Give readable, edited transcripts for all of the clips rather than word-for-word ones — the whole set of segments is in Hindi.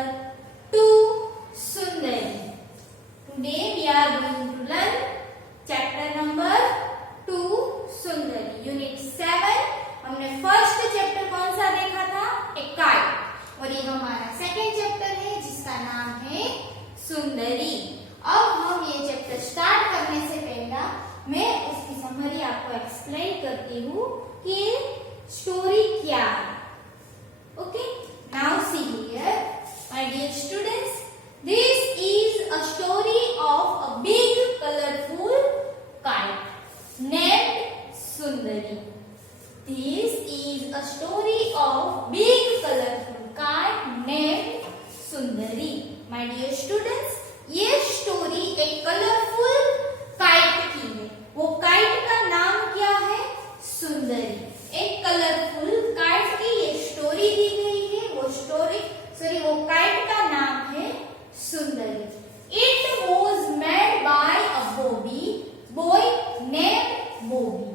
number 2, Sundari. Today we are going to learn chapter number 2, Sundari. Unit 7. हमने फर्स्ट चैप्टर कौन सा देखा था? एक काइट। और ये हमारा सेकंड चैप्टर है जिसका नाम है सुंदरी। अब हम ये चैप्टर स्टार्ट करने से पहले मैं उसकी समरी आपको एक्सप्लेन करती हूँ कि स्टोरी क्या है। Okay, now see here my dear students, this is a story of a big colorful kite named Sundari. This is a story of big colorful kite named Sundari. My dear students, ये स्टोरी एक कलरफुल काइट की है। वो काइट का नाम क्या है? सुंदरी। एक कलरफुल काइट की ये स्टोरी दी गई है। वो काइट का नाम है सुंदरी। It was made by a boy named Bobby.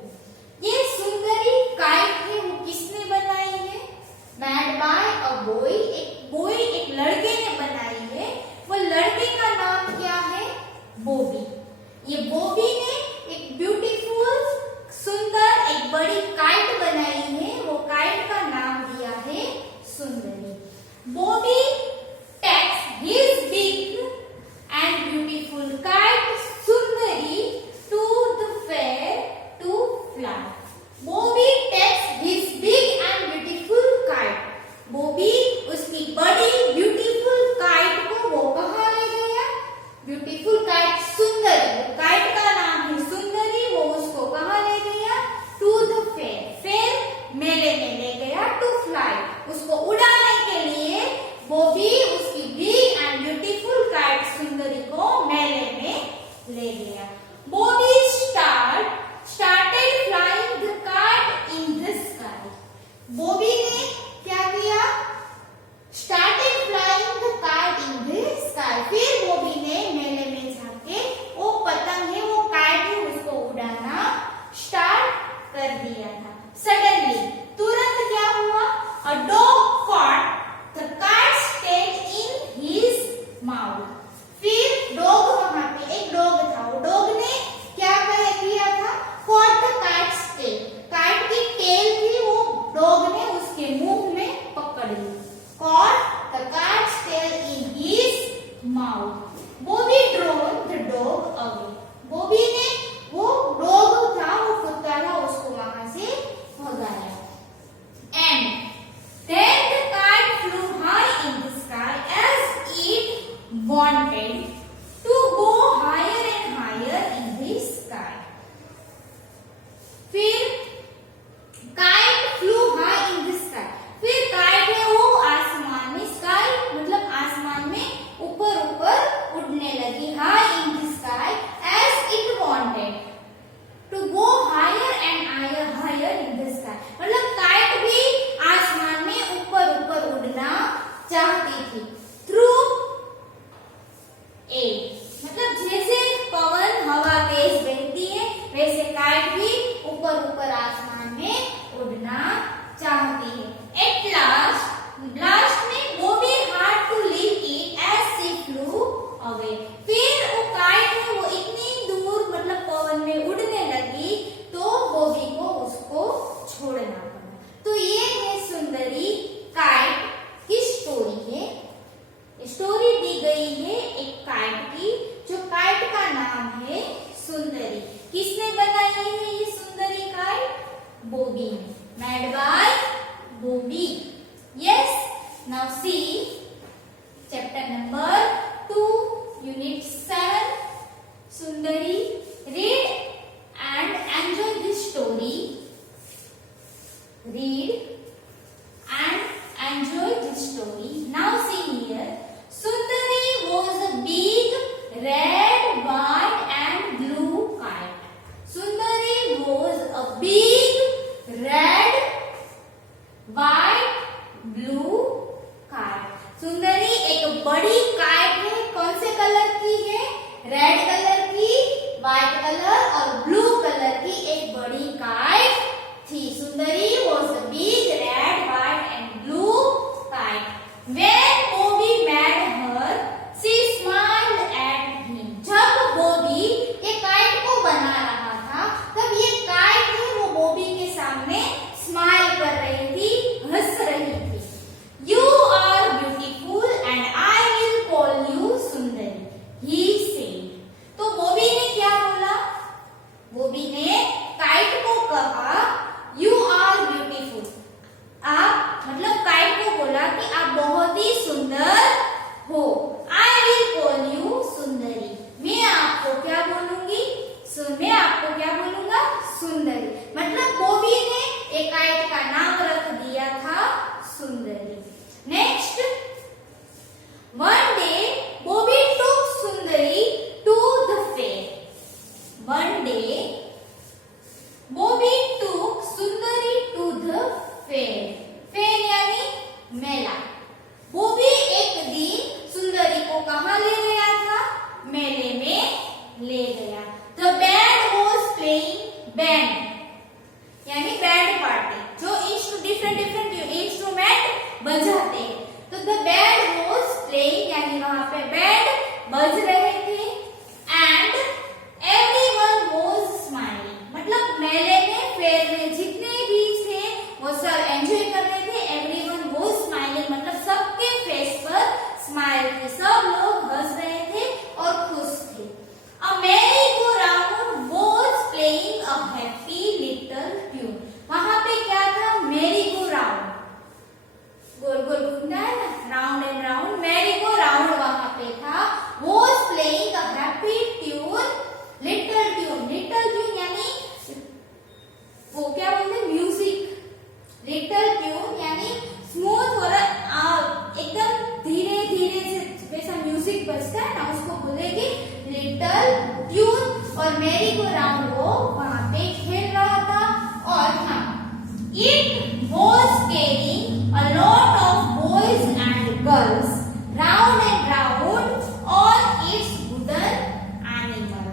ये सुंदरी काइट है वो किसने बनाई है? Made by a boy, एक लड़के ने बनाई है। वो लड़के का नाम क्या है? बॉबी। ये बॉबी ने एक ब्यूटीफुल सुंदर एक बड़ी काइट बनाई है। वो काइट का नाम दिया है सुंदरी। Bobby takes his big and beautiful kite Sundari to the fair to fly. Bobby takes his big and beautiful kite. Bobby उसकी बड़ी ब्यूटीफुल काइट को वो कहाँ ले गया? ब्यूटीफुल काइट सुंदरी, वो काइट का नाम है सुंदरी। वो उसको कहाँ ले गया? टू द फेयर, फेयर मेले में ले गया। टू फ्लाई, उसको उड़ाने के लिए बॉबी उसकी बिग एंड ब्यूटीफुल काइट सुंदरी को मेले में ले गया। Bobby started flying the kite in the sky. Bobby ने क्या किया? Started flying the kite in the sky. फिर बॉबी ने मेले में जाके वो पतंग है, वो काइट है, उसको उड़ाना स्टार्ट कर दिया था। सडनली, तुरंत क्या हुआ? A dog caught the kite's tail in his mouth. फिर डॉग, वहां पे एक डॉग था, वो डॉग ने क्या किया था? Caught the kite's tail. Kite की टेल थी, वो डॉग ने उसके मुंह में पकड़ ली। Caught the kite's tail in his mouth. Bobby drove the dog away. Bobby ने वो डॉग था, वो कुत्ता था, उसको वहां से भगाया। And then the kite flew high in the sky as it wanted to go higher and higher in the sky. फिर kite flu high in the sky. फिर काइट है वो आसमान में, स्काई मतलब आसमान में ऊपर ऊपर उड़ने लगी। High in the sky as it wanted to go higher and higher in the sky. मतलब काइट भी आसमान में ऊपर ऊपर उड़ना चाहती थी। थ्रू एयर, मतलब जैसे पवन हवा तेज बहती है वैसे काइट भी ऊपर ऊपर आसमान में उड़ना चाहती है। एट लास्ट में Bobby had to leave it as she flew away. फिर वो काइट है वो इतनी दूर मतलब पवन में उड़ने लगी तो बॉबी को उसको छोड़ना पड़ा। तो ये है सुंदरी काइट की स्टोरी है। स्टोरी दी गई है एक काइट की, जो काइट का नाम है सुंदरी। किसने बनाई है ये सुंदरी काइट? बॉबी ने। Made by Bobby. Yes, now see chapter number 2, unit 7, Sundari. Read and enjoy this story. Read and enjoy this story. Now see here. Sundari was a big red, white and blue kite. Sundari was a big red, white, blue kite. सुंदरी एक बड़ी काइट है। कौन से कलर की है? रेड कलर की, व्हाइट कलर और ब्लू कलर की एक बड़ी काइट थी। सुंदरी was a big red, white and blue kite. When Bobby met होते हैं। तो द बैंड वाज प्लेइंग यानी वहां पे बैंड बज रहे थे एंड एवरीवन वाज स्माइलिंग, मतलब मेले में फेयर में जितने भी थे वो सब एंजॉय कर रहे थे। एवरीवन वाज स्माइलिंग मतलब सबके फेस पर स्माइल थी, सब लोग हंस रहे थे और खुश थे। अ merry-go-round was playing a happy little tune। वहां पे क्या था? merry-go-round, गोल गोल घूमना है ना, राउंड एंड राउंड, merry-go-round वहां पे था। was playing a happy tune, little tune, little tune यानी वो क्या बोलते हैं? म्यूजिक। लिटिल ट्यून यानी स्मूथ और एकदम धीरे धीरे से जैसा म्यूजिक बजता है ना, उसको बोलेंगे लिटिल ट्यून। और मैरी गो राउंड वो वहां पे खेल रहा था। और हाँ, it was carrying a lot of boys and girls round and round on it's wooden animal.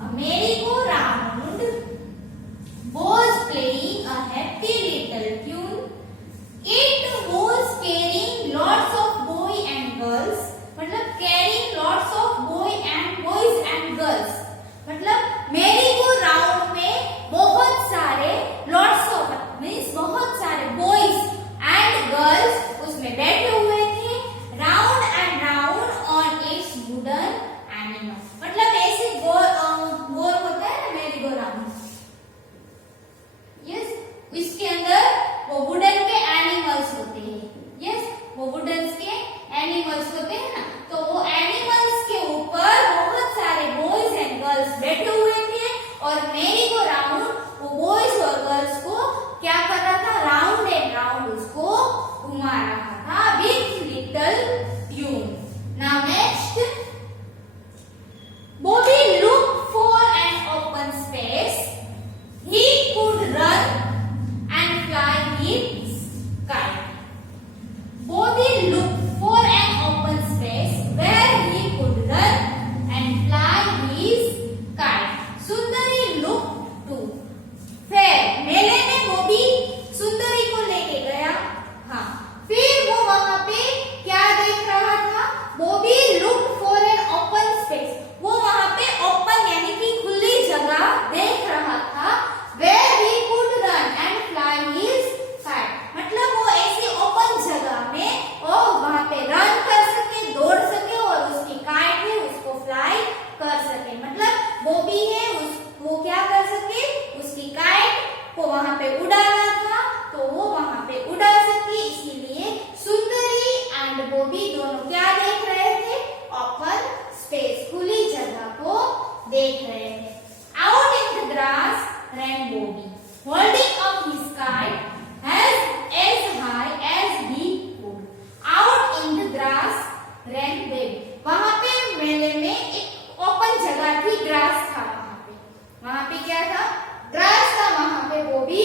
A merry go round was playing a happy little tune. It was carrying lots of boy and girls, मतलब carrying lots of boys and girls, मतलब मैरी गो राउंड में बहुत सारे lots of means बहुत सारे boys and girls उसमें बैठे हुए थे round and round on its wooden animal, मतलब ऐसे गोल होता है ना मैरी गो राउंड। यस, इसके अंदर वो वुडन के एनिमल्स होते हैं। यस, वो वुडन के एनिमल्स होते हैं ना, तो वो एनिमल्स के ऊपर बहुत सारे बॉयज एंड गर्ल्स बैठे हुए थे और मैरी गो राउंड वो बॉयज और गर्ल्स को क्या कर रहा था? राउंड एंड राउंड उसको घुमा रहा था with little tune. Now next, Bobby looked for an open space he could run and fly his kite. Bobby looked for an open space where he could run and fly his kite. Sundari looked too. फिर मेले में बॉबी सुंदरी को लेके गया। हाँ, फिर वो वहां पे क्या देख रहा था? Bobby looked for an open space, वो वहां पे ओपन यानी कि खुली जगह देख रहा था where he could run and fly his kite, मतलब वो ऐसी ओपन जगह में वो वहां पे रन कर सके, दौड़ सके और उसकी काइट है उसको फ्लाई कर सके, मतलब वो भी है वो क्या कर सके? उसकी काइट को वहां पे उड़ाना था तो वो वहां पे उड़ा सके। इसीलिए सुंदरी एंड बॉबी दोनों क्या देख रहे थे? ओपन स्पेस, खुली जगह को देख रहे थे। Out in the grass ran Bobby, holding up his kite as high as he could. Out in the grass ran Bobby. वहां पे मेले में एक ओपन जगह थी, ग्रास था वहां पे क्या था? ग्रास था। वहां पे बॉबी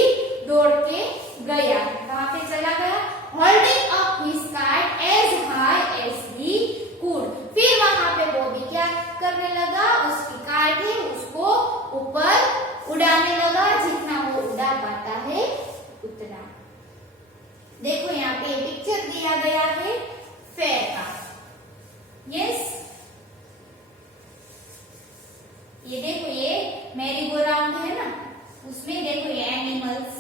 दौड़ के गया, वहां पे चला गया। Holding up his kite as high as he could, फिर वहां पे बॉबी क्या करने लगा? उसकी काइट है उसको ऊपर उड़ाने लगा, जितना वो उड़ा पाता है उतना। देखो यहाँ पे पिक्चर दिया गया है फेयर का। यस, ये देखो ये मैरी गो राउंड है ना, उसमें देखो ये एनिमल्स,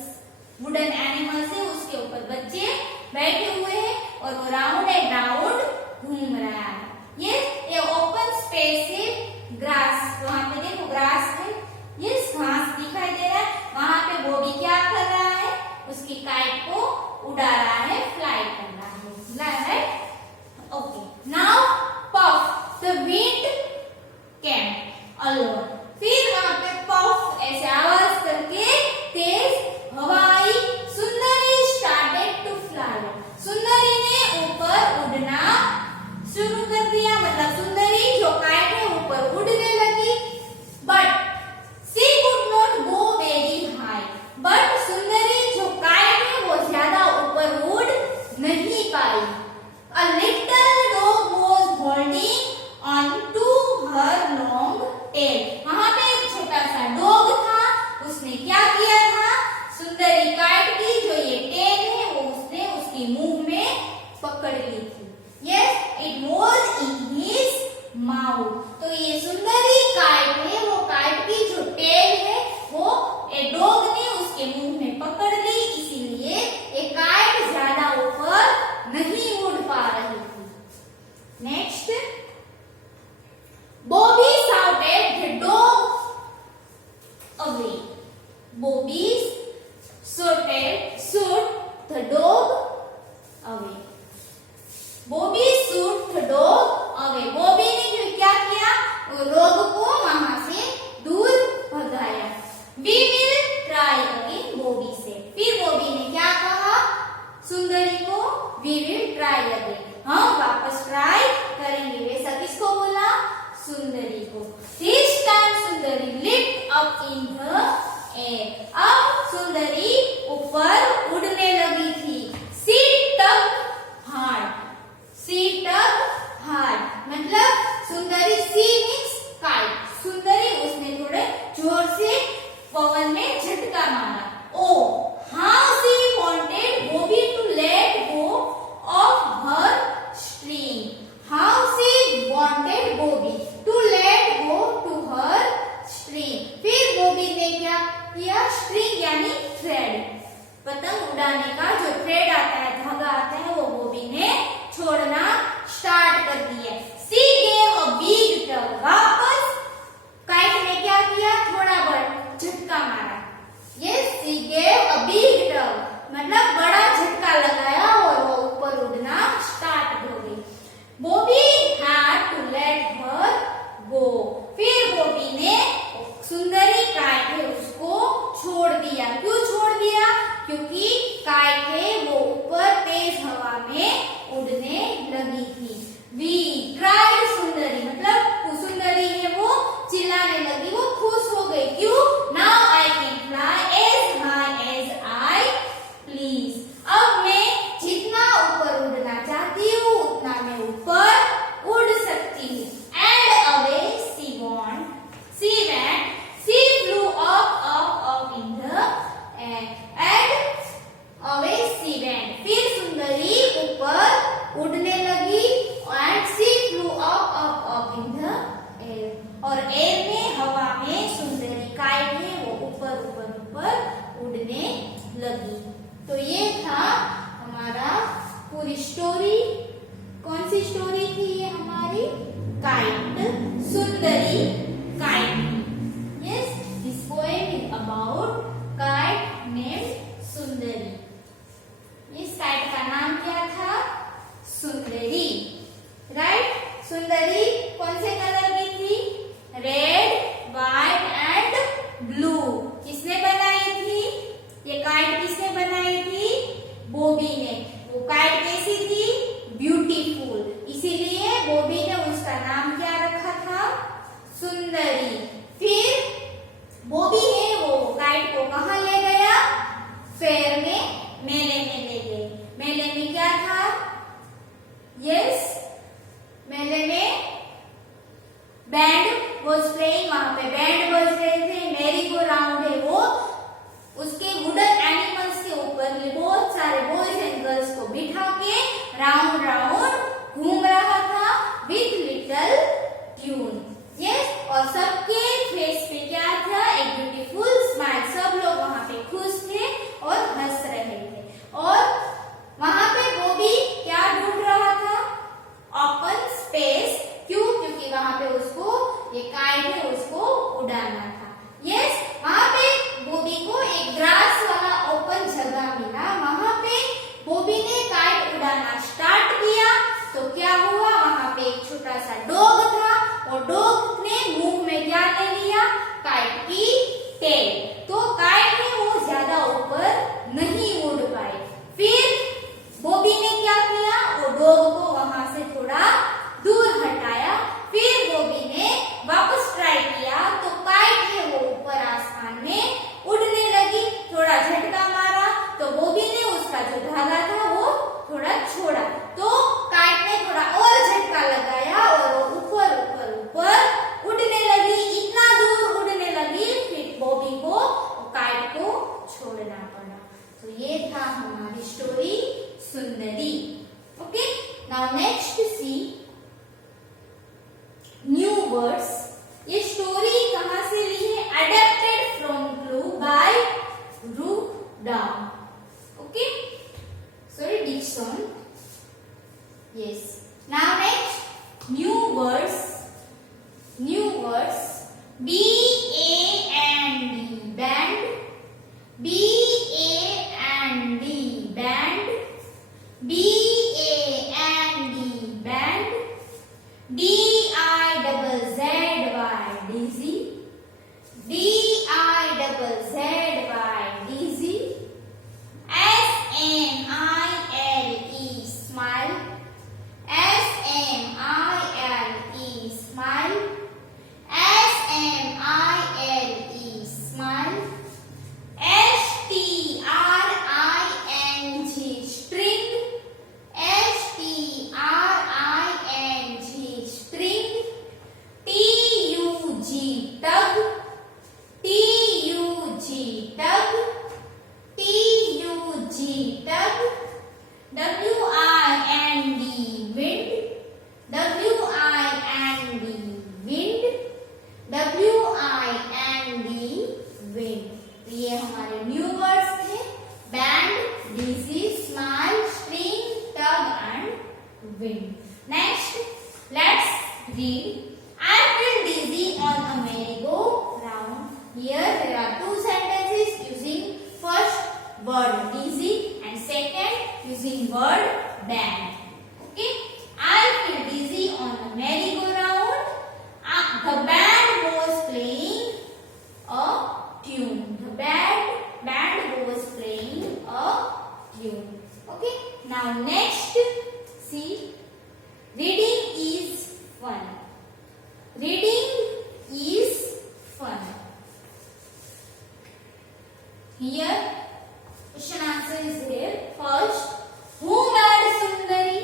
वुडन एनिमल्स है, उसके ऊपर बच्चे बैठे हुए हैं और वो राउंड एंड राउंड घूम रहा है। ये ओपन स्पेस है, ग्रास, वहां पे देखो ग्रास है, ये घास दिखाई दे रहा है। वहां पे बॉबी क्या कर रहा है? उसकी काइट को उड़ा रहा है, फ्लाई कर रहा है, right? Okay, now puff the wind came along, फिर वहां पे पफ ऐसे आवाज करके तेज हवा आई। सुंदरी स्टार्टेड टू फ्लाई, सुंदरी ने ऊपर उड़ना शुरू कर दिया, मतलब पकड़ ली थी। Yes, it was in his mouth. तो ये सुंदरी काइट है, वो काइट की जो टेल है वो ए डॉग ने उसके मुंह में पकड़ ली, इसीलिए ये काइट ज्यादा ऊपर नहीं उड़ पा रही थी। Next, Bobby shouted the dog away. Bobby shot the dog away. Bobby shoot the dog away. Bobby ने क्या किया, डॉग को वहां से दूर भगाया। We will try again, Bobby से। फिर बॉबी ने क्या कहा सुंदरी को, वी विल ट्राई अगेन, हम वापस ट्राई करेंगे। वैसा किसको बोला, सुंदरी को। This time Sundari lift up in the air. अब सुंदरी ऊपर उड़ने लगी थी। सी टग हार्ड, सी टग हार्ड मतलब सुंदरी, सी मीन्स काइट, सुंदरी उसने थोड़े जोर से पवन में झटका मारा। Oh how she wanted Bobby to let go of her string. How she wanted Bobby to let go to her string. फिर बॉबी ने क्या किया, स्ट्रिंग यानी थ्रेड, पतंग उड़ाने का जो थ्रेड आता है, धागा आता है, वो बॉबी ने छोड़ना स्टार्ट कर दिया। She gave a big tug. वापस काइट ने क्या किया, थोड़ा बड़ा झटका मारा। Yes, she gave a big tug मतलब बड़ा झटका लगाया और वो ऊपर उड़ना स्टार्ट हो गई। Bobby had to let her go. फिर बॉबी ने सुंदरी काइट है उसको छोड़ दिया। क्यों छोड़ दिया, क्योंकि काइट है वो ऊपर तेज हवा में उड़ने लगी थी। वी ट्राइड सुंदरी मतलब सुंदरी है वो चिल्लाने लगी, वो खुश हो गई। क्यों, now I can fly as high as I please. अब मैं जितना ऊपर उड़ना चाहती हूँ उतना मैं ऊपर उड़ सकती हूँ। And away she went, she flew up in the air. And away she went. फिर सुंदरी ऊपर उड़ने लगी। And she flew up in the air. और एयर में, हवा में सुंदरी काइट है वो ऊपर उड़ने लगी। तो ये था हमारा पूरी स्टोरी। कौन सी स्टोरी थी ये हमारी, kite, Sundari kite. Yes, this poem is about kite named सुंदरी। इस काइट का नाम क्या था, सुंदरी। राइट, सुंदरी कौन से कलर की थी, रेड, व्हाइट एंड ब्लू। किसने बनाई थी, ये काइट किसने बनाई थी, बॉबी ने। वो काइट कैसी थी, ब्यूटीफुल, इसीलिए बॉबी ने उसका नाम क्या रखा था, सुंदरी। फिर बॉबी है वो काइट को कहाँ ले गया, फेयर में, मेले में ले गए। मेले में क्या था, यस, मेले में बैंड वॉज प्लेइंग, वहां पे बैंड बज रहे थे। मेरी गो राउंड है वो उसके वुडन एनिमल्स के ऊपर बहुत सारे बॉयज एंड गर्ल्स को बिठा के राउंड राउंड घूम रहा था विथ लिटिल ट्यून। यस, और सबके फेस पे क्या था, एक ब्यूटीफुल स्माइल। सब लोग वहां पे खुश थे और हंस रहे थे। और वहां पे बॉबी क्या ढूंढ रहा था, ओपन स्पेस। क्यों, क्योंकि वहां पे उसको ये काइट है उसको उड़ाना था। यस, वहां पे बॉबी को एक ग्रास वाला ओपन जगह मिला। वहां पे बॉबी ने काइट उड़ाना स्टार्ट किया। तो क्या हुआ, वहां पे एक छोटा सा डॉग था और डॉग ने मुंह में क्या ले लिया, Okay, now next see new words. ये स्टोरी कहां से ली है? Adapted from clue by root down. Okay, sorry Dixon. Yes, now next new words. New words B A N D band, B A N D band, B A N D band, D I double Z Y dizzy, D I double Z Y dizzy, S M I L E smile, S M I L E smile, S M I L E smile, S T R I N G string, S T R I N G string, T U G tug, T U G tug, T U G tug, W I N D wind, W I N D wind, W I N D wind. तो ये हमारे न्यू वर्ड्स थे, band, dizzy, smile, string, tug and wind. Next let's read I feel dizzy on a merry-go-round. Here there are two sentences using first word dizzy and second using word band. Okay, I feel dizzy on a merry-go-round. The band was playing a tune. The band was playing a tune. Okay, now next see reading is fun. Reading is fun. Here question answer is here. First, who made Sundari?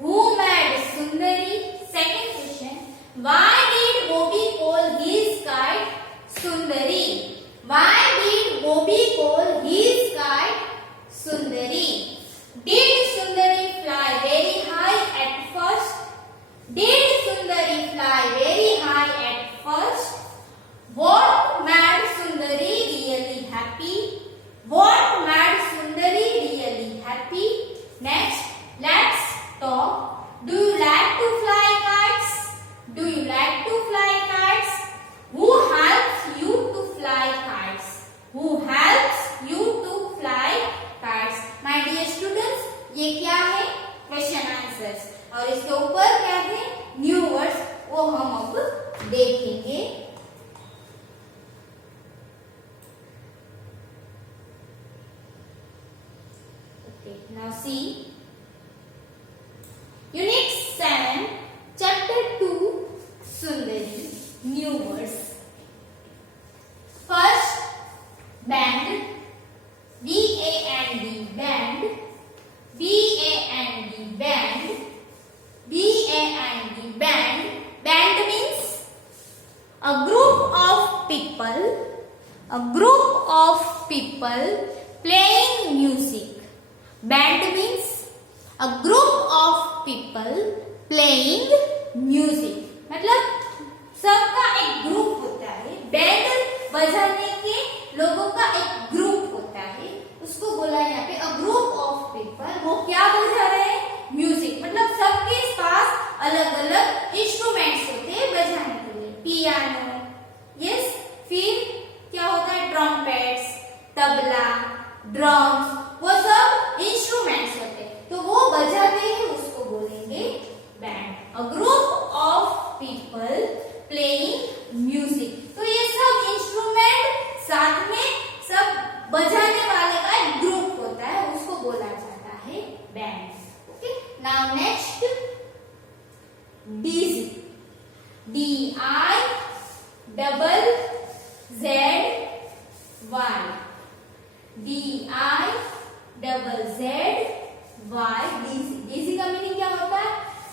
Who made Sundari? Second question, why did Bobby call his kite Sundari? Why did Bobby call his kite Sundari? Did Sundari fly very high at first? Did Sundari fly very high at first? What made Sundari really happy? What made Sundari really happy? Next, let's talk. Do you like to fly kites? Do you like to fly kites? Who helps you to fly kites? Who helps you to fly kites? My dear students, ये क्या है? Question answers. और इसके ऊपर क्या है? न्यू वर्ड्स, वो हम अब देखेंगे। Okay, now see Unit 7, Chapter 2, Sundari, new words. First, band, B-A-N-D, band, B-A-N-D, band, B-A-N-D, band. Band means a group of people playing music. Band means a group of people playing music. मतलब सबका एक ग्रुप होता है। बैंड बजाने के लोगों का एक ग्रुप होता है, उसको बोला यहाँ पे अ ग्रुप ऑफ पीपल। वो क्या बजा रहे हैं? म्यूजिक। मतलब सबके पास अलग अलग इंस्ट्रूमेंट्स होते हैं बजाने के लिए। पियानो, यस, फिर क्या होता है? ट्रम्पेट्स, तबला, ड्रम्स, वो सब इंस्ट्रूमेंट्स होते हैं। तो वो बजाते हैं, उसको बोलेंगे band. A group of people playing music. तो ये सब इंस्ट्रूमेंट साथ में सब बजाने वाले का एक ग्रुप होता है, उसको बोला जाता है band. Okay, now next DG, D-I double Z-Y, D-I double Z-Y, DG. DG का मीनिंग क्या होता है?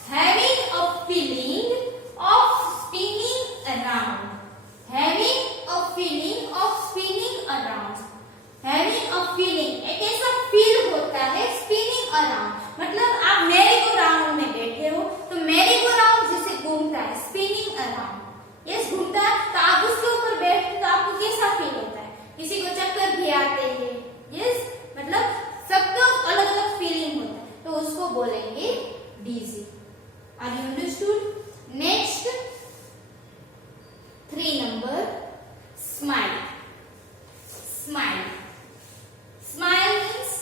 Having a feeling of spinning around, having a feeling of spinning around, having a feeling, एक ऐसा फील होता है spinning around, मतलब आप यस घूमता है, तो आप उसके ऊपर बैठते तो आपको कैसा फील होता है? किसी को चक्कर भी आते हैं, यस मतलब सबका अलग अलग फीलिंग होता है, तो उसको बोलेंगे dizzy. Are you understood? Next 3 number smile. Smile, smile means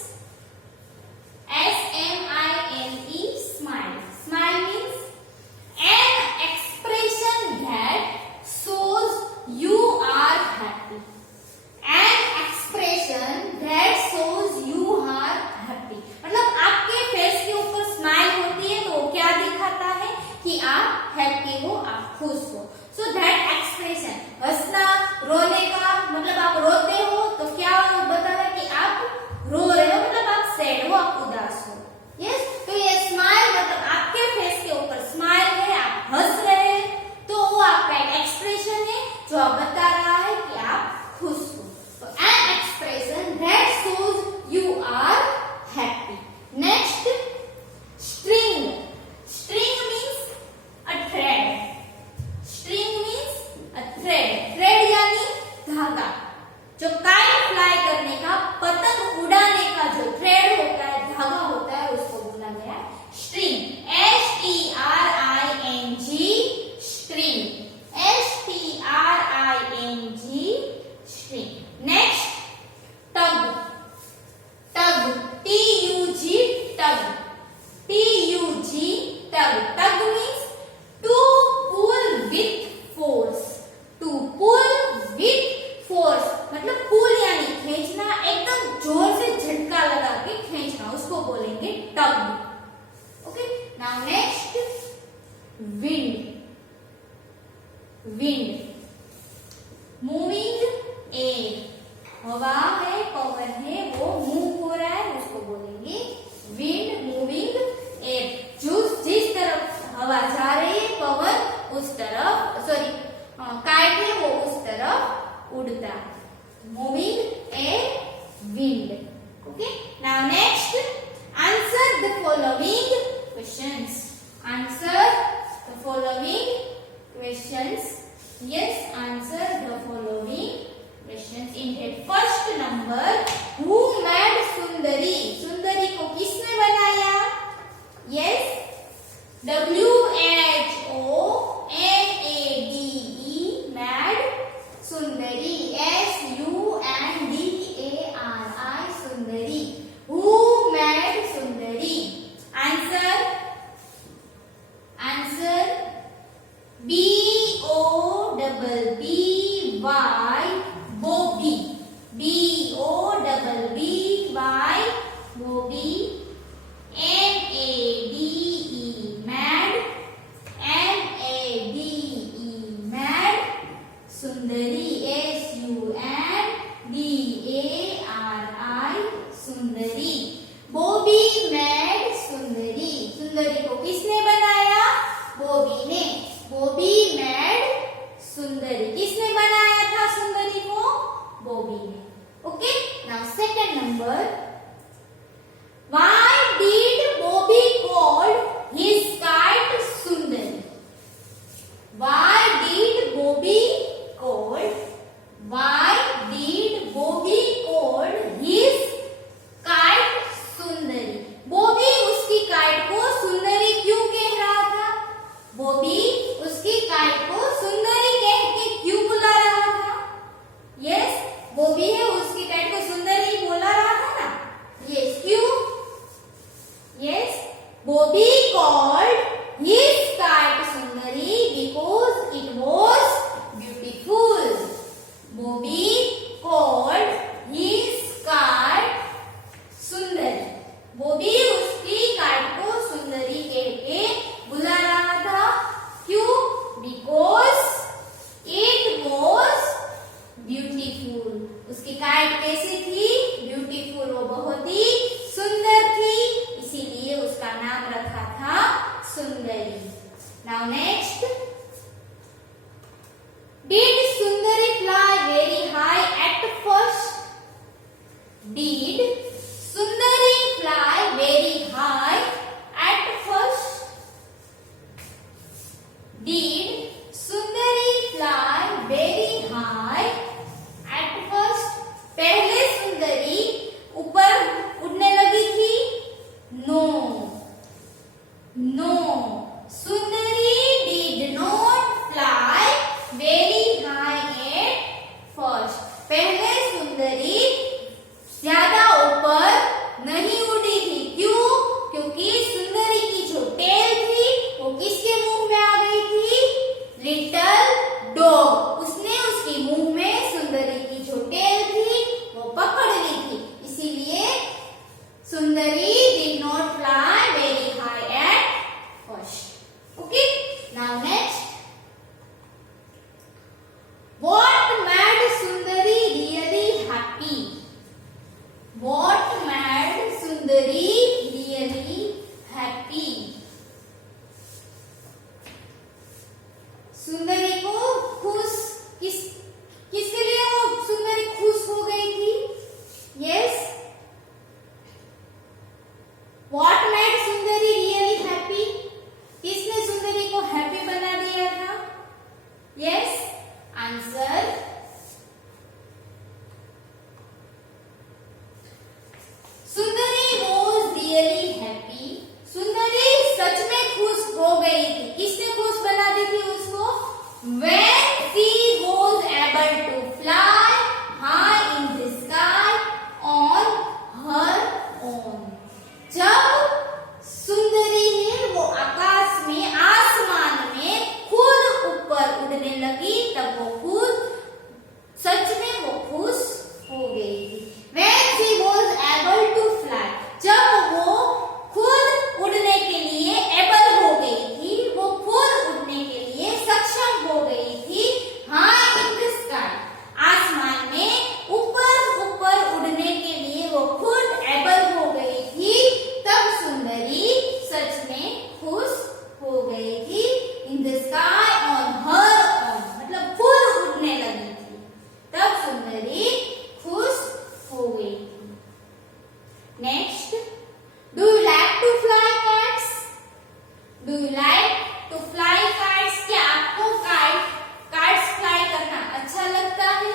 SMILE, smile. Smile means an expression that shows you are happy. An expression that shows you are happy. मतलब आपके फेस के ऊपर स्माइल होती है तो वो क्या दिखाता है कि आप हैप्पी हो, आप खुश हो। सो दैट एक्सप्रेशन, हंसना, रोने का मतलब आप रोते हो तो क्या बताता है कि आप रो रहे हो, मतलब आप सैड हो, आप उदास हो। यस तो ये स्माइल मतलब आपके फेस के ऊपर स्माइल है, आप हंस रहे हैं, तो वो आपका एक एक्सप्रेशन है जो आप बता रहा है कि आप खुश हो। तो an expression that shows you are happy. Next string. String means a thread. String means a thread. Thread यानी धागा। जो काइट फ्लाई करने का, पतंग उड़ाने का जो थ्रेड होता है, धागा होता है, उसको बोला गया string. STRING string. STRING string. Next tug. Tug TUG tug. TUG tug. Tug means to pull with force. To pull with force मतलब पुल यानी खींचना, एकदम जोर से झटका लगा के खींचना, उसको बोलेंगे tug. Okay, now next wind. Wind moving air. हवा है, पवन है, वो मूव हो रहा है, उसको बोलेंगे विंड, मूविंग एयर। जिस तरफ हवा जा रही है, पवन उस तरफ, सॉरी काइट है वो उस तरफ उड़ता है। Moving a wind. Okay, now next answer the following questions. Answer the following questions. Yes, answer the following questions. In that first number, who made सुंदरी? सुंदरी को किसने बनाया? Yes, WHONADE mad Sundari. SUNDARI Sundari. Who made Sundari? Answer BOBBY Bobby. BOBBY Bobby. MADE mad. MADE mad Sundari. SUNDARI Sundari. Bobby mad सुंदरी। सुंदरी को किसने बनाया? बॉबी ने। बॉबी मैड सुंदरी। किसने बनाया था सुंदरी को? बॉबी ने। Okay, now second number, why did Bobby call his kite Sundari? Why did Bobby call his kite Sundari? Bobby उसकी काइट को सुंदरी क्यों कह रहा था? बॉबी उसकी काइट को सुंदरी कह के क्यों बुला रहा था? यस, बॉबी है उसकी काइट को सुंदरी बोला रहा था ना। यस, क्यों? Yes, Bobby called his kite Sundari because it was beautiful. Bobby called his kite Sundari. Bobby उसकी काइट को सुंदरी कह के बुला रहा था। क्यों? Because it was beautiful. उसकी काइट कैसी थी? ब्यूटीफुल, वो बहुत ही सुंदर थी, इसीलिए उसका नाम रखा था Sundari. Now next, did Sundari fly very high at first? Did Sundari fly very high at first? Did Sundari when she was able to fly high in the sky on her own. जब सुंदरी है वो आकाश में आसमान में खुद ऊपर उड़ने लगी तब वो खुद सच में वो खुश हो गई थी. When she was able to fly, जब वो खुद उड़ने के लिए एबल हो गई थी, वो खुद उड़ने के लिए सक्षम हो गई थी. High in the sky, आसमान में ऊपर ऊपर उड़ने के लिए वो खुद एबल हो गई थी. तब सुंदरी सच में खुश हो गई थी. In the sky on her own, मतलब खुद उड़ने लगी थी. तब सुंदरी खुश हो गई थी. Next, do you like to fly kites? Do you like to fly kites? क्या आपको काइट्स फ्लाई करना अच्छा लगता है?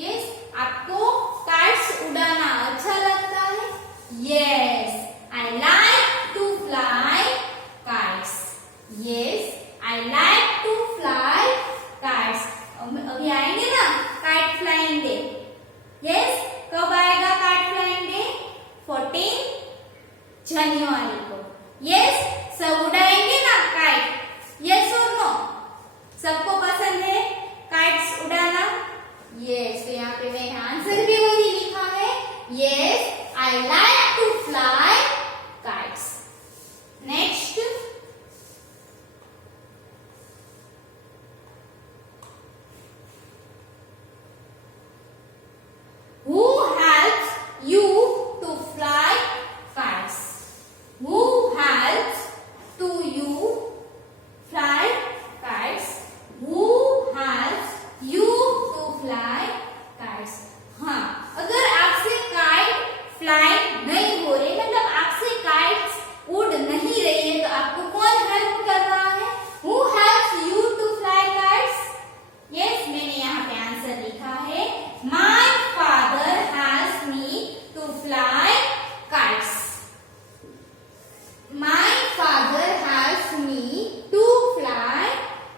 यस, आपको काइट्स उड़ाना अच्छा लगता है? Yes, I like to fly kites. Yes, I like to fly kites. अभी आएंगे ना काइट फ्लाइंग डे. यस, कब आएगा काइट फ्लाइंग डे? 14 जनवरी को. यस, सब उड़ाएंगे ना काइट? यस और नो? सबको पसंद है काइट्स उड़ाना? यस, तो यहाँ पे मैंने आंसर भी वही लिखा है. Yes, I like to fly kites. Next, who helps you to fly kites? Who helps to you fly kites? Who helps you to fly kites? हाँ, अगर आपसे काइट फ्लाई नहीं हो रही, मतलब आपसे काइट्स उड़ नहीं रही है, तो आपको कौन हेल्प कर रहा है? Who helps you to fly kites? Yes, मैंने यहाँ पे आंसर लिखा है. My father helps me to fly kites. My father helps me to fly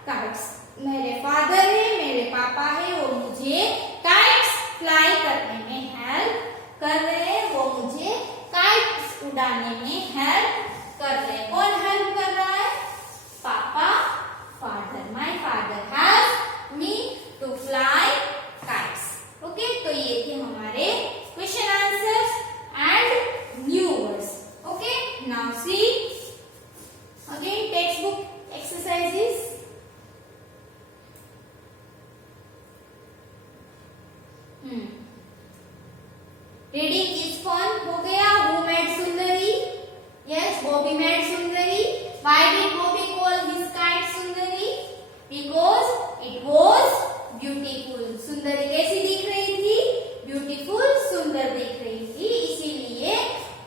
kites. मेरे फादर है, मेरे पापा है, वो मुझे काइट्स फ्लाई करने में हेल्प कर रहे हैं. वो मुझे काइट्स उड़ाने में हेल्प कर रहे हैं. कौन हेल्प कर रहा है? पापा, father. My father help me to fly kites. Okay, तो ये थे हमारे question answers and new words. Okay, now see again textbook exercises. Reading is fun हो गया. Who made Sundari? Yes, Bobby made Sundari. Why did Bobby call his kite Sundari? Because it was beautiful. Sundari कैसी दिख रही थी? ब्यूटीफुल, सुंदर दिख रही थी, इसीलिए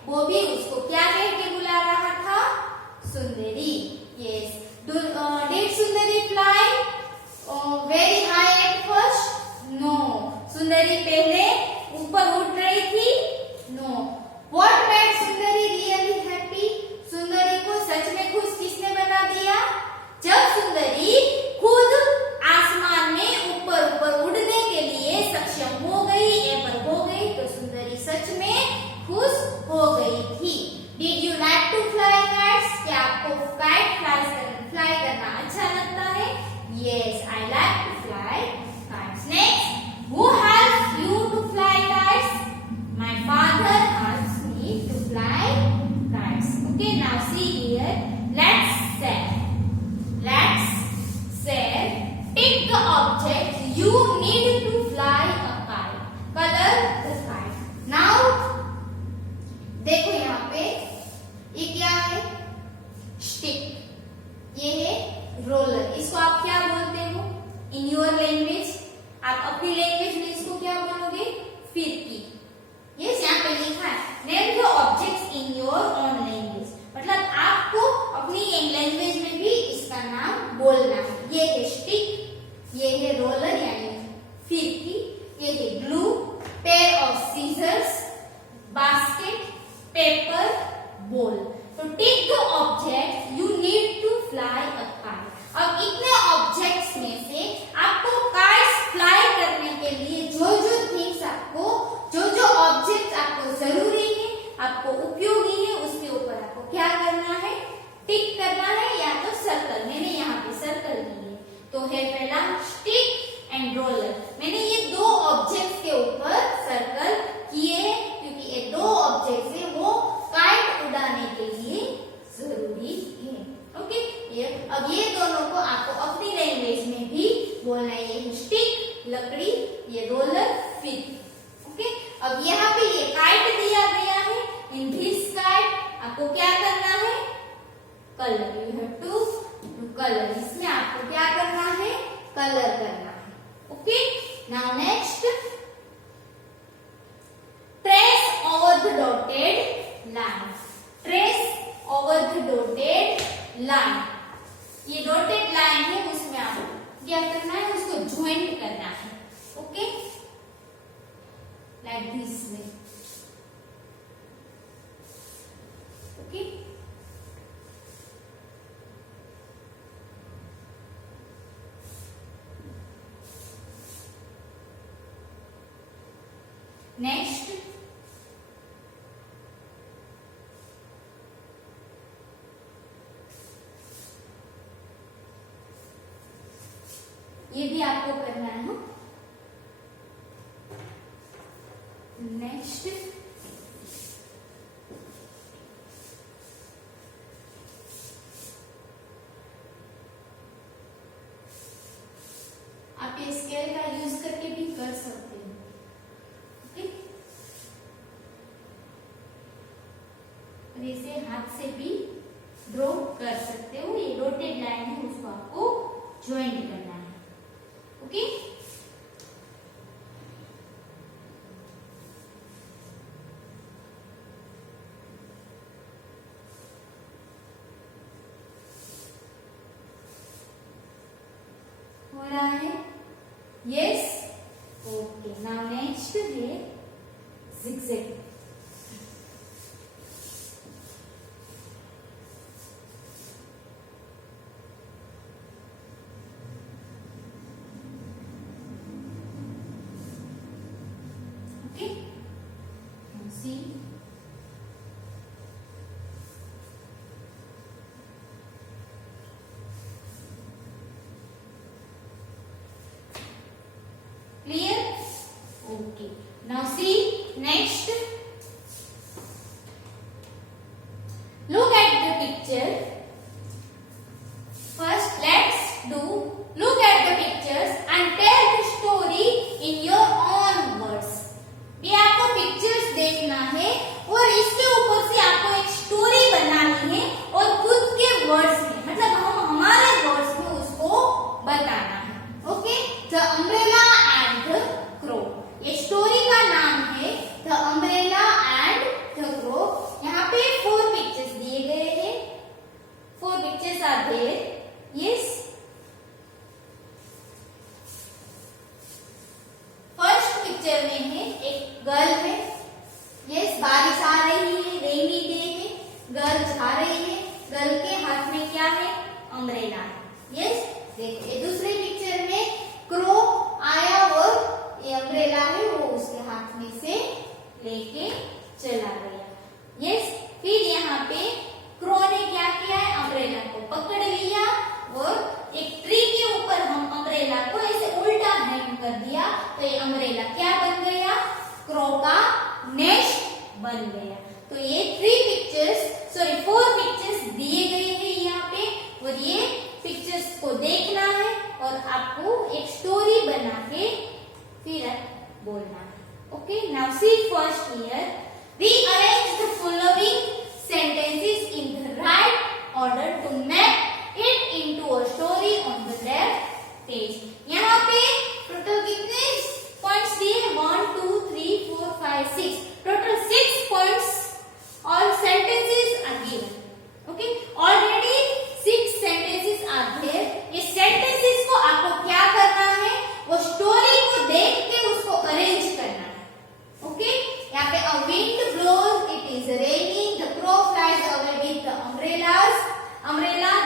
बॉबी उसको क्या कह के बुला रहा था? Sundari. Yes, did Sundari fly very high at first? No. Sundari पहले ऊपर उड़ रही थी? No. What made Sundari really happy? Sundari को सच में खुश किसने बना दिया? जब सुंदरी खुद आसमान में ऊपर ऊपर उड़ने के लिए सक्षम हो गई, एबल हो गई, तो सुंदरी सच में खुश हो गई थी. Did you like to fly kites? क्या आपको काइट फ्लाई करना अच्छा लगता है? Yes, I like to fly kites. Next, who helps you to fly kites? My father helps me to fly kites. Okay, now see here. Let's say pick the object you need to fly a kite. Color the kite. Now देखो यहाँ पे ये क्या है? स्टिक. ये है रोलर. इसको आप क्या बोलते हो इन योर लैंग्वेज? आप अपनी लैंग्वेज में इसको क्या बोलोगे? फिरकी. यस, यहाँ पे लिखा है name the objects in your own language. मतलब आपको अपनी लैंग्वेज में भी इसका नाम बोलना है. ये है स्टिक, ये है रोलर यानी फिरकी, ये है glue, pair of scissors, basket, paper, ball. तो tick the object you need to fly a kite. अब इतने ऑब्जेक्ट है पहला स्टिक एंड रोलर। मैंने ये दो ऑब्जेक्ट्स के ऊपर सर्कल किए क्योंकि ये दो ऑब्जेक्ट्स है वो काइट उड़ाने के लिए जरूरी है। ओके, अब ये दोनों को आपको अपनी लैंग्वेज में भी बोलना है। ये स्टिक लकड़ी, ये रोलर फिर। ओके, अब यहाँ पे ये काइट दिया गया है। इन दिस काइट आपको क्या करना है? Colour. You have to do colour. इसमें आपको क्या करना है? कलर करना है। Okay, now next, trace over the dotted line. Trace over the dotted line. ये डॉटेड लाइन है, उसमें आपको क्या करना है? उसको ज्वाइंट करना है। Okay, like this way. Okay, next, ये भी आपको करना है। नेक्स्ट, आप ये स्केल का यूज करके भी कर सकते हो। ओके, और इसे हाथ से भी ड्रॉ कर सकते हो। ये डॉटेड लाइन है, उसको आपको ज्वाइंट करना है। ओके, हो रहा है? यस। ओके, नाउ नेक्स्ट है zigzag। Okay, C clear? Okay, now see next, look at the picture. First let's do look at the pictures and tell the story in your own words. ये आपको पिक्चर्स देखना है और इसके ऊपर से आपको एक स्टोरी बनानी है और खुद के वर्ड्स में, मतलब हम हमारे वर्ड्स में उसको बताना है। Okay, the umbrella and the crow. ये स्टोरी का नाम है the umbrella and the crow. यहाँ पे 4 पिक्चर्स दिए गए हैं। 4 pictures are there. Yes, first picture में है एक गर्ल है। यस, बारिश आ रही है, रेनी डे है, गर्ल जा रही है, गर्ल के हाथ में क्या है? अम्ब्रेला है। यस, देखो ये दूसरे पिक्चर में क्रो आया और ये अम्ब्रेला है वो उसके हाथ में से लेके चला गया। यस, फिर यहाँ पे क्रो ने क्या किया है? अम्ब्रेला को पकड़ लिया और एक ट्री के ऊपर हम अम्ब्रेला को ऐसे उल्टा हैंग कर दिया, तो ये अम्ब्रेला क्या बन गया? क्रो का नेस्ट बन गया। तो ये 4 पिक्चर्स दिए गए हैं यहाँ पे, और ये पिक्चर्स को देखना है और आपको एक स्टोरी बना के फिर बोलना है। Okay, now C first here, rearrange the following sentences in the right order to make it into a story on the left page. यहाँ पे टोटल कितने पॉइंट्स दिए? 1 2 3 4 5 6, टोटल 6 पॉइंट्स और sentences are given. Okay, already 6 sentences are there. ये sentences को आपको क्या करना है? वो स्टोरी को देख के उसको अरेंज करना है। ओके, यहाँ पे a wind blows, it is raining, the crow flies away with the umbrella,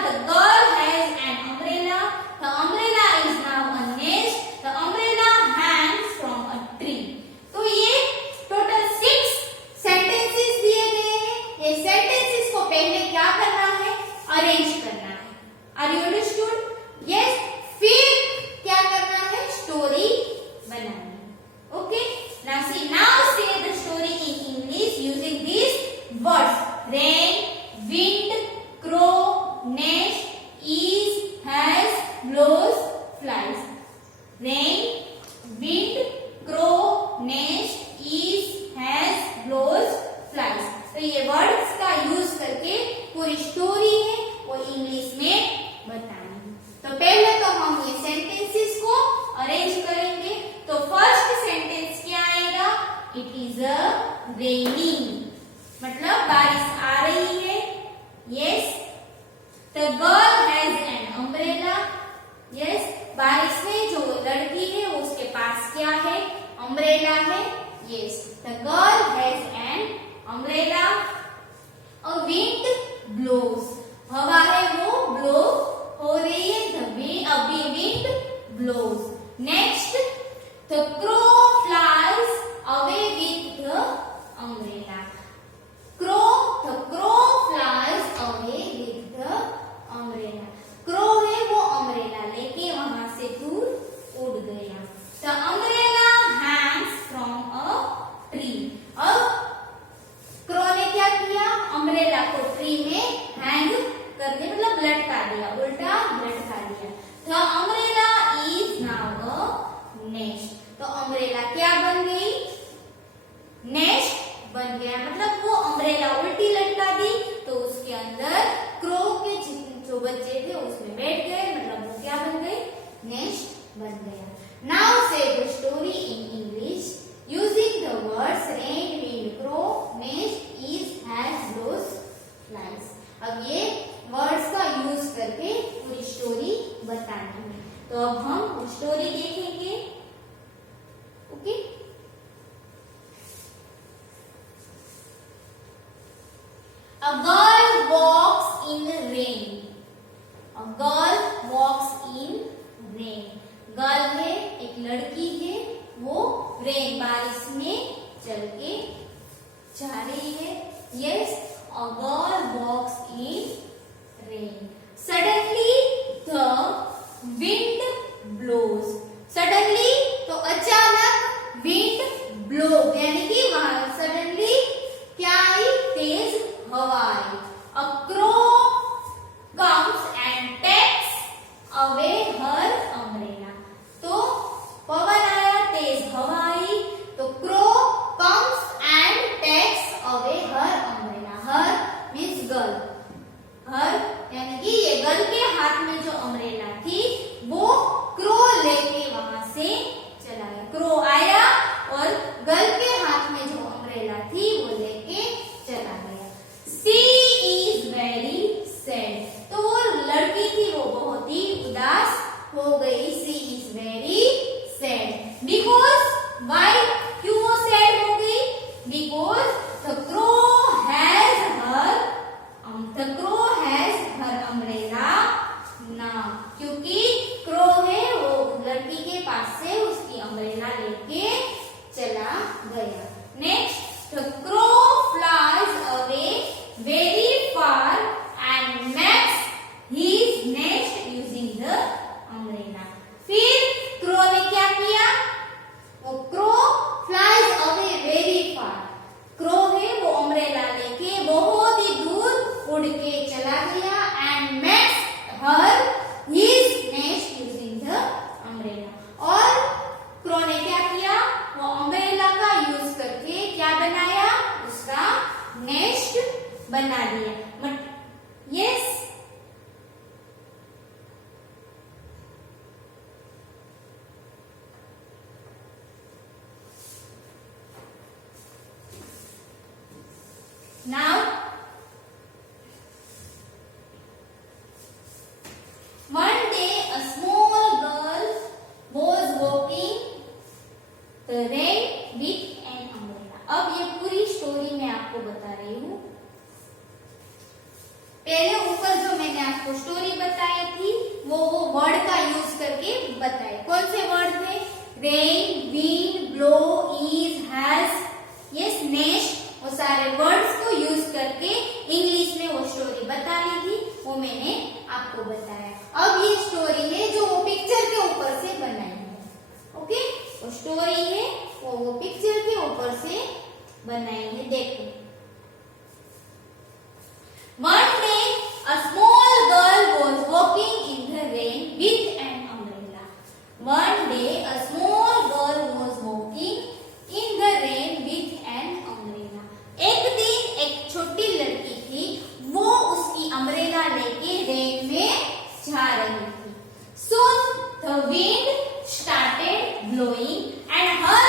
the girl has an umbrella, the umbrella is now a nest, the umbrella hangs from a tree. तो ये टोटल 6 sentences दिए गए हैं। ये sentences को पहले क्या करना है? अरेंज करना है। Are you understood? Yes, फिर raining मतलब बारिश आ रही है। yes, the girl has an umbrella। yes, बारिश में जो लड़की है उसके पास क्या है, अम्ब्रेला है। yes, the girl has an umbrella। a wind blows हवा है वो ब्लो हो रही है, the wind blows। next, the crow flies away with the umbrella। the crow flies away with the umbrella। crow है वो अम्ब्रेला लेके वहां से दूर उड़ गया। the umbrella hangs from a tree। अब क्रो ने क्या किया, अम्ब्रेला को ट्री में हैंग करने मतलब लटका दिया, उल्टा लटका दिया। the umbrella is now a nest। तो अम्ब्रेला क्या बन गई, नेस्ट बन गया। मतलब वो अम्ब्रेला उल्टी लटका दी तो उसके अंदर क्रो के जो बच्चे थे उसमें बैठ गए, मतलब वो क्या बन गई, नेस्ट बन गया। Now say the story in English using the words rain, wind, crow, nest, is, has, blows, flies. अब ये वर्ड्स का यूज करके पूरी स्टोरी बतानी है। तो अब हम स्टोरी देखेंगे। Okay, a girl walks in rain। a girl walks in rain। Girl है, एक लड़की है, वो रेन बारिश में चल के जा रही है। yes, a girl walks in rain। suddenly the wind blows। suddenly तो अचानक, wind blow यानी कि वहां सडनली क्या आई, तेज हवा आई। a crow comes and takes away her umbrella। तो पवन आया, तेज हवा आई, तो crow comes and takes away her umbrella। her means girl। her यानी कि ये गर्ल के हाथ में जो अम्ब्रेला थी वो क्रो लेके वहां से चला गया। क्रो आया और गर्ल के हाथ में जो अम्ब्रेला थी वो लेके चला गया। सी इज वेरी सैड। तो वो लड़की थी वो बहुत ही उदास हो गई। She is very sad because why, क्यों वो सैड हो गई, because the crow has her umbrella now. क्योंकि क्रो है वो लड़की के पास से उसकी अम्ब्रेला लेके चला गया। Next, the crow flies away very far and makes his nest using the umbrella. फिर क्रो ने क्या किया, वो crow flies away very far. Crow है वो अम्ब्रेला लेके बहुत ही दूर उड़ के चला गया। And makes her his nest using the umbrella. और क्रो ने क्या किया, वो अम्ब्रेला का यूज करके क्या बनाया, उसका नेस्ट बना दिया। Yes, now one day a small girl was walking the rain with an umbrella। अब ये पूरी स्टोरी मैं आपको बता रही हूँ। पहले ऊपर जो मैंने आपको स्टोरी बताई थी वो वर्ड का यूज करके बताए। कौन से वर्ड थे, rain, wind, blow, is, has, yes, nest, वो सारे वर्ड्स को यूज करके इंग्लिश में वो स्टोरी बतानी थी, वो मैंने आपको बताया। अब ये स्टोरी है जो वो पिक्चर के ऊपर से बनाई है। ओके, वो स्टोरी है वो पिक्चर के ऊपर से बनाई है। देखो, one day a small girl was walking in the rain with an umbrella। one day a small girl was walking in the rain with an umbrella। एक दिन एक छोटी लड़की थी, वो उसकी अम्ब्रेला लेके रेन में जा रही थी। Soon the wind started blowing and her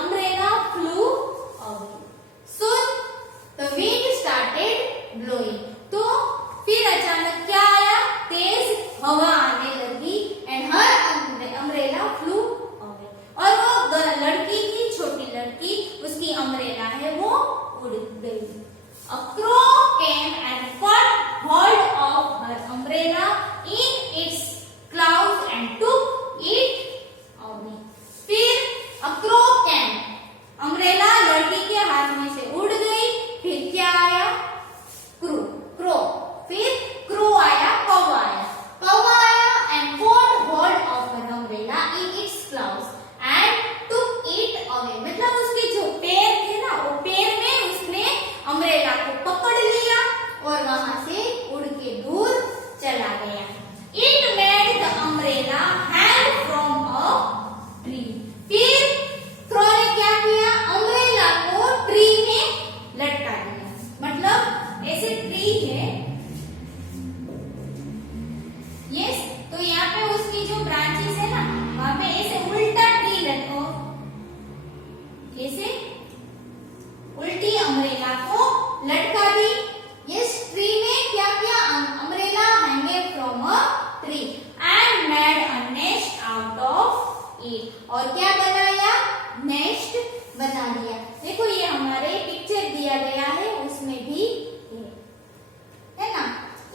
umbrella flew away।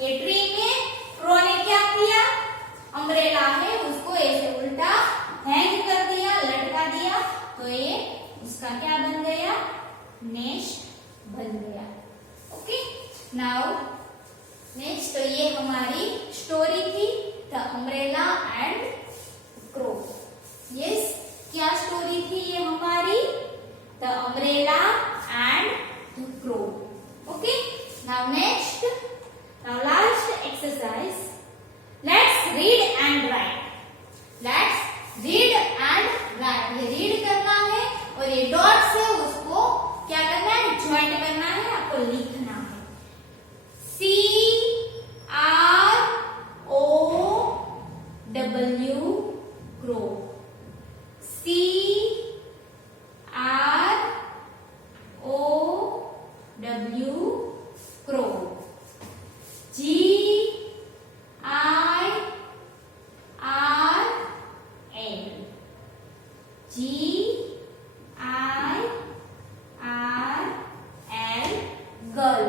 ये ट्री में क्रो ने क्या किया, अम्ब्रेला है उसको ऐसे उल्टा हैंग कर दिया, लटका दिया, तो ये उसका क्या बन गया, नेस्ट बन गया। ओके, नाउ नेक्स्ट, तो ये हमारी स्टोरी थी the umbrella and crow. Yes, क्या स्टोरी थी ये हमारी, the umbrella and the crow. Okay, now next, now last exercise, let's read and right. Let's read and right, ये रीड करना है और ये डॉट से उसको क्या करना है, ज्वाइंट करना है, आपको लिखना है। CROW crow, CROW crow, GIRL girl,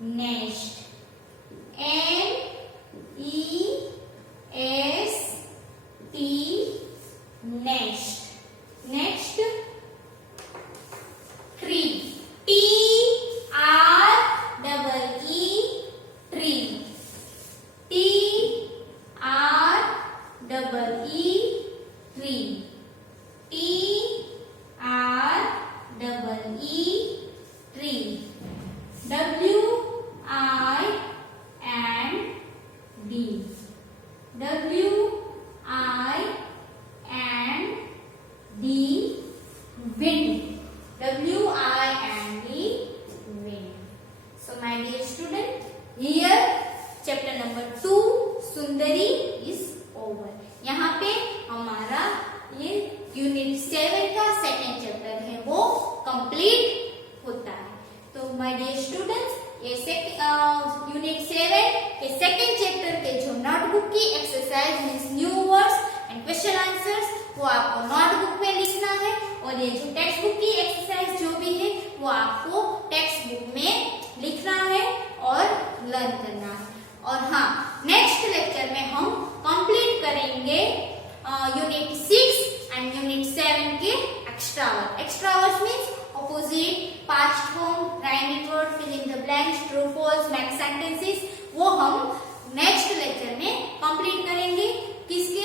NEST, NEST nest. Next, tree, TREE tree, TREE tree, TREE tree, WIND, WIND wind, WIND wind. So my dear student, here chapter number 2 Sundari is over. यहाँ पे हमारा ये यूनिट 7 का सेकेंड चैप्टर है वो कंप्लीट होता है। तो माय डियर स्टूडेंट्स, ये यूनिट 7 के सेकेंड चैप्टर के जो नोटबुक की exercise means new words and question answers वो आपको नोटबुक में लिखना है, और ये जो टेक्स्ट बुक की एक्सरसाइज जो भी है वो आपको टेक्स्ट बुक में लिखना है और लर्न करना है। और हाँ, नेक्स्ट लेक्चर में हम कंप्लीट करेंगे यूनिट 6 एंड यूनिट 7 के extra word. Extra words means opposite, past form, rhyming word, fill in the blanks, true false, make sentences, वो हम नेक्स्ट लेक्चर में कंप्लीट करेंगे। किसके